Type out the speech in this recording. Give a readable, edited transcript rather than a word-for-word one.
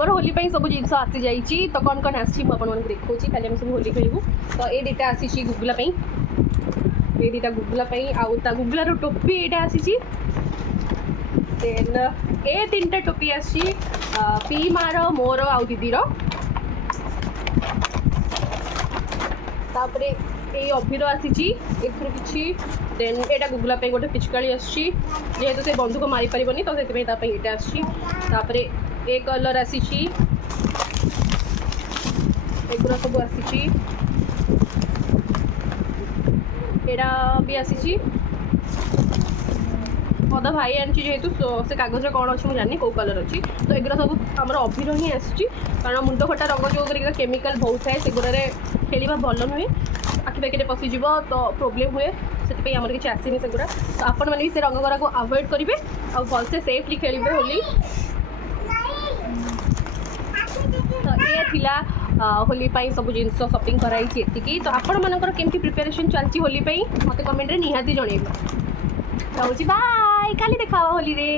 आमर होली सब जिन आसी जाइए तो कौन कौन आसी देखा खाली आम सब होली खेलू तो ये दुटा आसी गुगुला ये दुटा गुगुला आउ गुगुलार टोपी यहाँ आसी देन ए 3टा टोपी आसी पी मार मोर आउ दीदीर तापरे ये अभिर आसी कि देन यहाँ गुगुला गोटे पिचकारी आसतु से बंदूक मारी पारनी तो से यहाँ आसपर ए कलर आसी एगुरा सब आसी यहाँ भी आसी अदा भाई आनी जेहेतु से कागज कौन अच्छी मुझे जानी कौ कलर अच्छी तो एगुरा सब आम अभिर ही आसी कारण मुंड फटा रंग जो केमिकल बहुत थाए से गुड़े खेलवा भल नुहे आखि पाखे पशिज तो प्रोब्लेम हुए से आमर किसी आसनी से गुड़ा तो आपण मैंने भी से रंग को अवॉइड करेंगे आ भलसे सेफली खेलेंगे होली तो ये थिला होली सब जिन शॉपिंग कराई एति तो आपण मानकर केमती प्रिपरेशन चलती होली मत कमेंट रे निहाती जनइबा। बाय काली देखा होली रे।